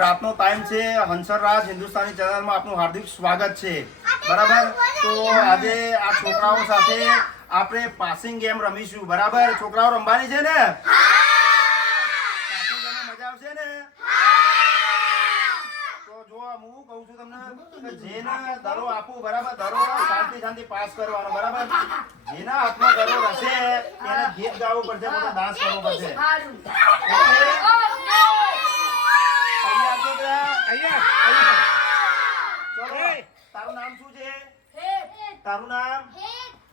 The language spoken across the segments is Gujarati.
રાતનો ટાઈમ છે. હંસરરાજ હિન્દુસ્તાની ચેનલમાં આપનું હાર્દિક સ્વાગત છે. બરાબર? તો આજે આ છોકરાઓ સાથે આપણે પાસિંગ ગેમ રમીશું. બરાબર? છોકરાઓ રમવાની છે ને? મજા આવશે ને? તો જો હું કહું છું તમને જેને દરો આપું બરાબર? દરો શાંતિ શાંતિ પાસ કરવાનો બરાબર? જેના હાથમાં દરો રહેશે એને ગીત ગાવું પડશે ડાન્સ કરવો પડશે. છોકરા અહીંયા તારું નામ શું છે તારું નામ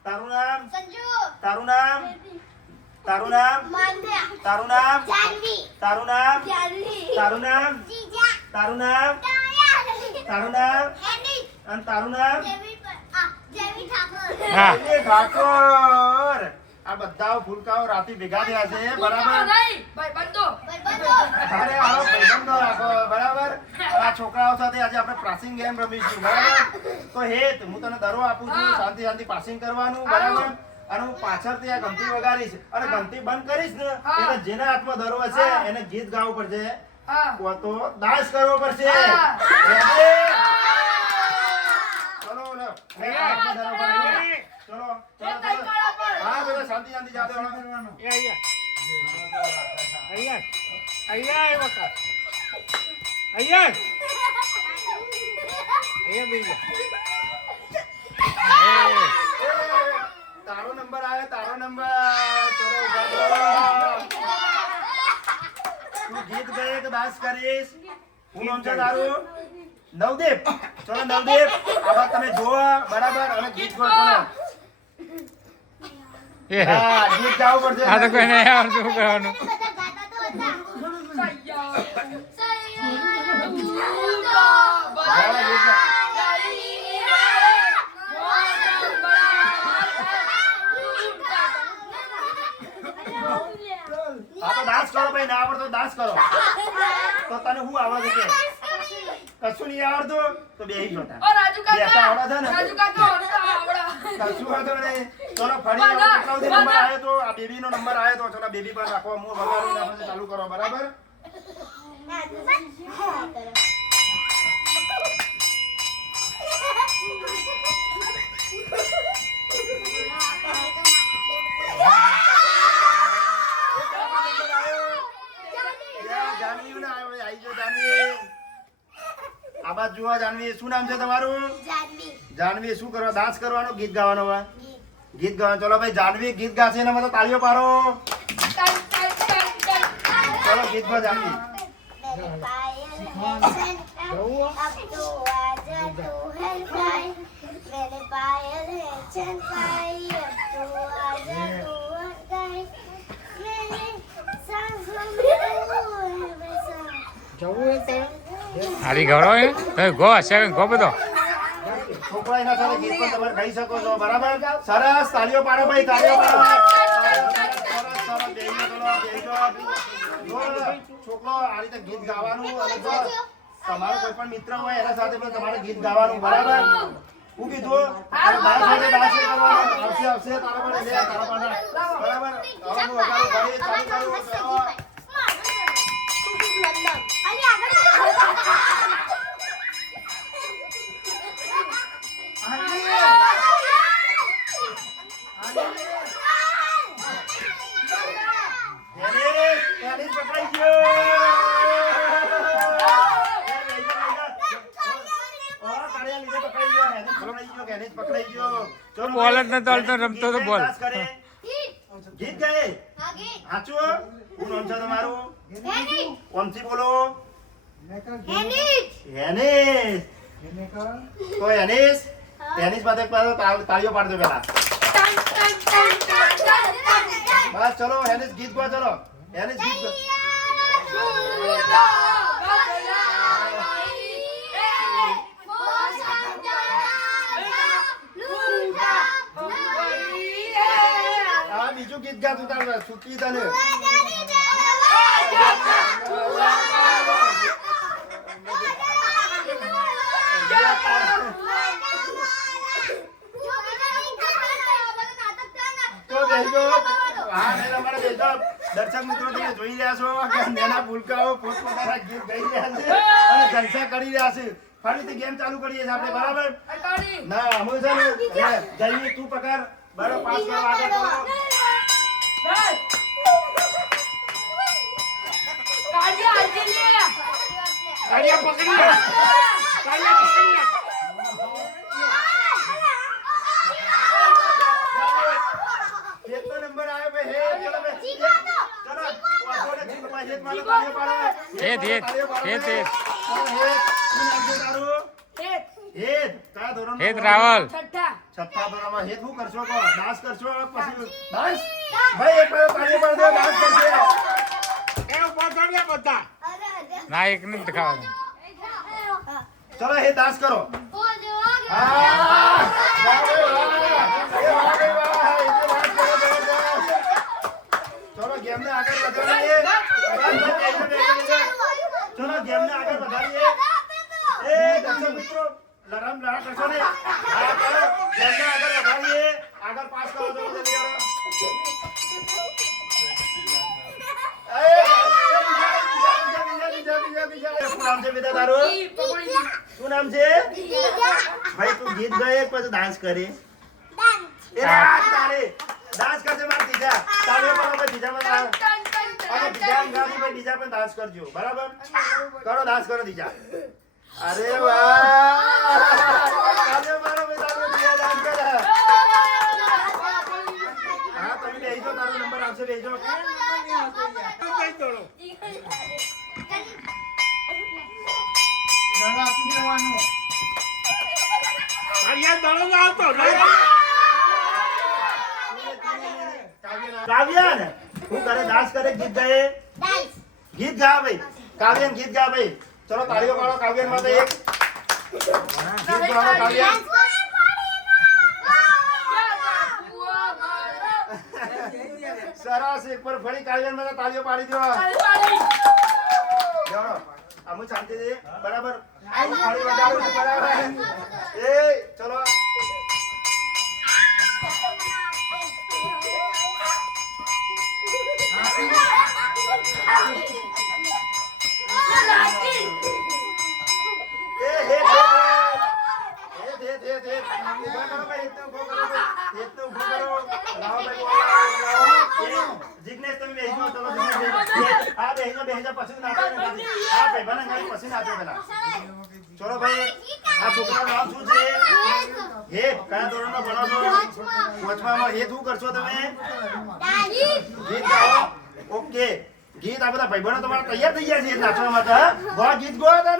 તારું નામ તારું નામ તારું નામ તારું તારું નામ તારું નામ તારું નામ તારું નામ ઠાકોર આ બધા ફૂલકાઓ રાતે ભેગા થયા છે બરાબર? અરે આવો ભાઈબંધો રાખો બરાબર? આ છોકરાઓ સાથે આજે આપણે પાસિંગ ગેમ રમીશું બરાબર? તો હેત હું તને દરો આપું છું શાંતિ શાંતિ પાસિંગ કરવાનું બરાબર? અને હું પાછળથી આ ઘંટી વગાડીશ. અને ઘંટી બંધ કરીશ ને એટલે જેના હાથમાં દરો હશે એને ગીત ગાવું પડશે. તો દાસ કરવો પડશે. હા. Ready? ચલો હા બધા શાંતિ શાંતિ જાતે એ અહીંયા. અહીંયા. અહીંયા આવ્યો કા અહીંયા. અહીંયા બીજા તારો નંબર આવે તારો નંબર. તું ગીત ગયે કે દાસ કરીશ? હું નામ છે તારું? નવદીપ. ચલો નવદીપ આવા તમે જોવા બરાબર? અને ગીત ગો ચલો. આ તો કોઈ નહીં આવડતું શું કરવાનું. હા ડાન્સ કરો ભાઈ ના આવડતો ડાન્સ કરો. તો તને શું આવડે છે? કશું નહીં આવડતું? તો બેહી જોતા. આવડે છે ને? કશું વાંધો નહીં. ચલો ફરી નંબર આયો તો આ બેબી નો નંબર આવ્યો તો ચલો બેબી પર રાખો હું વગાડું ને આપણે ચાલુ કરો બરાબર? આબાદ જોવા જાનવી. શું નામ છે તમારું? જાનવી. શું કરવા ડાન્સ કરવાનો ગીત ગાવાનો વા ગીત ગાવા ચલો ભાઈ જાનવી ગીત ગાશે ને મતલબ તાળીઓ પાડો. ચલો ગીત ગા જાનવી. હારી ગળો એ? ગો હશે ગો બધો? છોકરા એના સાથે ગીત પણ તમે ગાઈ શકો છો બરાબર? સરસ તાળીઓ પાડો ભાઈ તાળીઓ પાડો. સરસ, સરસ, જાઓ, બેહી જાઓ. છોકરો આ રીતે ગીત ગાવાનું અને જો તમારો કોઈ પણ મિત્ર હોય એના સાથે પણ તમારે ગીત ગાવાનું બરાબર? હું કીધું મારા સાથે ડાન્સ કરવાનો. આવશે આવશે તારા પર લે તારા પર બરાબર? હવે હું વગાડું ફરી ચાલુ કરું ચલો બોલ જ નતો હાલતો, રમતો તો ગીત બોલ. ગીત ગાય. સાચું શું નામ છે તમારું. કોણથી બોલો. હેનિસ તો હેનિસ હેનિસ પાસે તાળીઓ પાડજો પેલા બસ ચલો હેનિસ ગીત ગો ચલો. હેનિસ ગીત ગો. આ ગીત ગા તારે? છૂટી તને? દર્શક મિત્રો તમે જોઈ રહ્યા છો કે નાના ભૂલકાઓ પોતપોતાના ગીત ગાઈ રહ્યા છે અને જલસા કરી રહ્યા છે. ફરીથી ગેમ ચાલુ કરીએ છીએ આપણે બરાબર? ના હું છે ને હે, જયવીર તું પકડ. બરાબર પાસ કરવા આગળ. કાળિયા પકડી લે. પકડી લે. હેત? રાવલ. છઠ્ઠા. ધોરણમાં હેત શું કરશો કો ડાન્સ કરશો પછી ડાન્સ? ભાઈ એક વાર તાળીઓ પાડી દો ડાન્સ કરશે એ ઉપર ચડ્યા બધા. ના એક નથી દેખાવાનું ચલો હે ડાન્સ કરો. હા. ચલો ગેમને આગળ વધારીએ. ચલો ગેમને આગળ વધારીએ. એ દર્શક મિત્રો લડમ લડા કરશો ને કરો એ, એ, બીજા, બીજા, બીજા, બીજા, બીજા, બીજા. શું નામ છે ભાઈ તું ગીત ગાય પછી ડાન્સ કરે. ડાન્સ કરજે મારા બીજા તારે પણ હવે બીજા માં અને ભાઈ પણ ડાન્સ કરજો. બરાબર? કરો ડાન્સ કરો દીજા. અરે વાહ તારે મારો ભાઈ તારો બીજા ડાન્સ કરે હા તમે બેસજો તારો નંબર આવશે બેસજો ના આવતો કાવ્યા ને હું કરે ડાન્સ કરે ગીત ગાય ગીત ગા ભાઈ. કાવ્યાન ગીત ગા ભાઈ. ચલો તાળીઓ પાડો કાવ્યાન માટે એક. ગીત ગાઓ કાવ્યાન સરસ એક પર ફરી કાવ્યાન માટે તાળીઓ પાડી દો. જાણો અમુ શાંતિ બરાબર? બરાબર? એ ચલો. હા બેસજો બેસજો પછી નાચો ને પછી. હા ભાઈ, આ શું કરશો તમે? ગીત ગાઓ. ઓકે. ગીત, આ બધા ભાઈબંધો તમારા તૈયાર થઈ ગયા છે, નાચવા માટે ગીત ગોવા હતા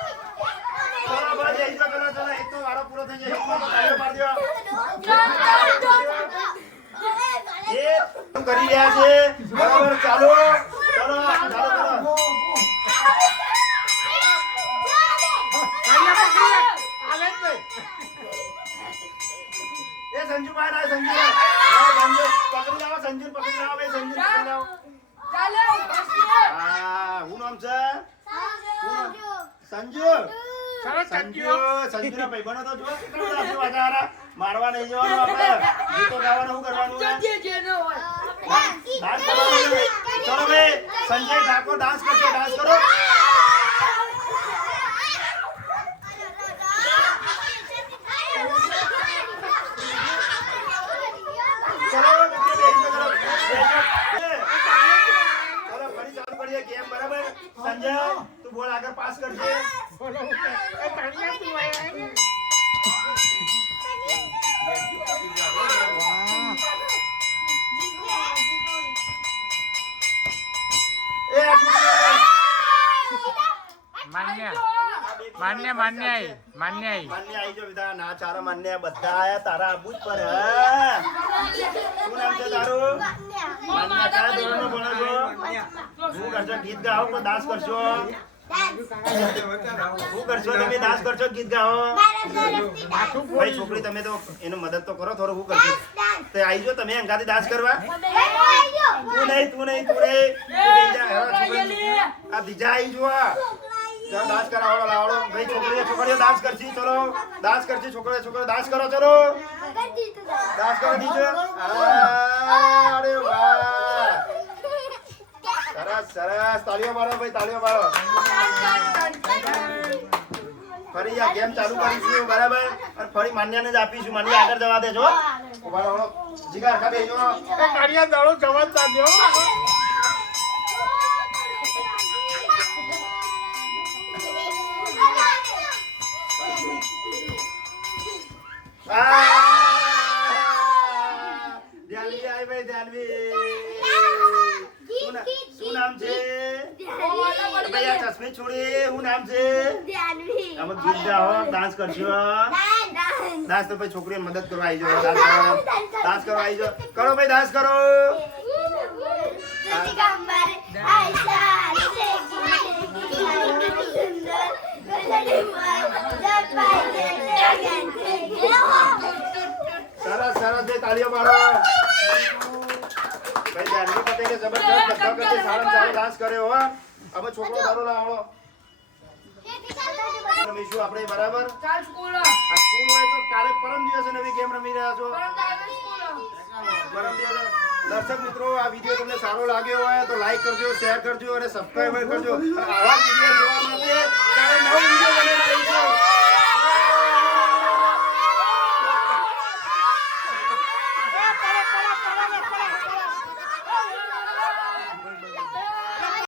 ચલો બસ જઈજો પેલા ચલો એક તો વારો પૂરો થઈ જાય એક તો તાળીઓ પાડી દો એ કરી રહ્યા છે? બરાબર ચાલો. ચાલો ચાલો ચાલો. એ સંજુભાઈ ના સંજુ પકડી લાવો સંજુ પકડી લાવો ભાઈ સંજુ પકડી લાવો. હા હું નામ છે? સંજુ. સંજુ સંજુ ના ભાઈ બનો તો જો કેટલા બધા આપણે મારવા નહીં જવાનું આપણે. ગીતો ગાવાનું શું કરવાનું ડાન્સ કરવાનું ચલો ભાઈ સંજય ઠાકોર ડાન્સ કરજો ડાન્સ કરો ગેમ બરાબર સંજય તું બોલ આગળ પાસ કરજે માન્ય. માન્ય માન્ય ગીત ગાઓ કે ડાન્સ કરશો? શું કરશો? તમે કરશો ગીત ગાઓ? ભાઈ, છોકરી, તમે તો એનો મદદ તો કરો, થોડું શું કરશો? તો આવી જો તમે અંગાથી દાસ કરવા. તું નહીં તું નહીં તું નહીં આ બીજા આવી જો. ચાલો ડાન્સ કરાવો લાવડો ભાઈ છોકરીઓ છોકરીઓ ડાન્સ કરશી ચલો. ડાન્સ કરશી છોકરીઓ છોકરીઓ ડાન્સ કરો ચલો. ડાન્સ કરો નીચે. અરે વાહ. સરસ સરસ. તાળીઓ મારો ભાઈ તાળીઓ મારો. ફરી આ ગેમ ચાલુ કરીશું બરાબર? અને ફરી માન્યાને જ આપીશું. માન્ય આગળ જવા દેજો ઊભા રહો. જીગા હરખા બેસજો કાઢિયા દાળો જવા જ આ! ધ્યાનવી આવી ભાઈ ધ્યાનવી. શું ના- શું નામ છે ભાઈ આ ચશ્મી છોડી શું નામ છે આમાં ગીત ગાઓ ડાન્સ કરજો ડાન્સ તો ભાઈ છોકરીઓને મદદ કરવા આવી જાઓ ડાન્સ કરવા ડાન્સ કરવા આવી જાઓ કરો ભાઈ ડાન્સ કરો સરસ સરસ ભાઈ તાળીઓ પાડો ભાઈ પટેલે જબરજસ્ત ધક્કા કરતી સારામાં સારો ડાન્સ કર્યો હો. હવે છોકરો તારો લાવો રમીશું આપણે બરાબર. આ સ્કૂલ હોય તો કાલે પરમ દિવસે નવી ગેમ રમી રહ્યા છો. પરમ દિવસે દર્શક મિત્રો આ વીડિયો તમને સારો લાગ્યો હોય તો લાઈક કરજો શેર કરજો અને સબસ્ક્રાઈબ કરજો. આવા વીડિયો જોવા માટે કાલે નવો વીડિયો બનાવી રહીશું.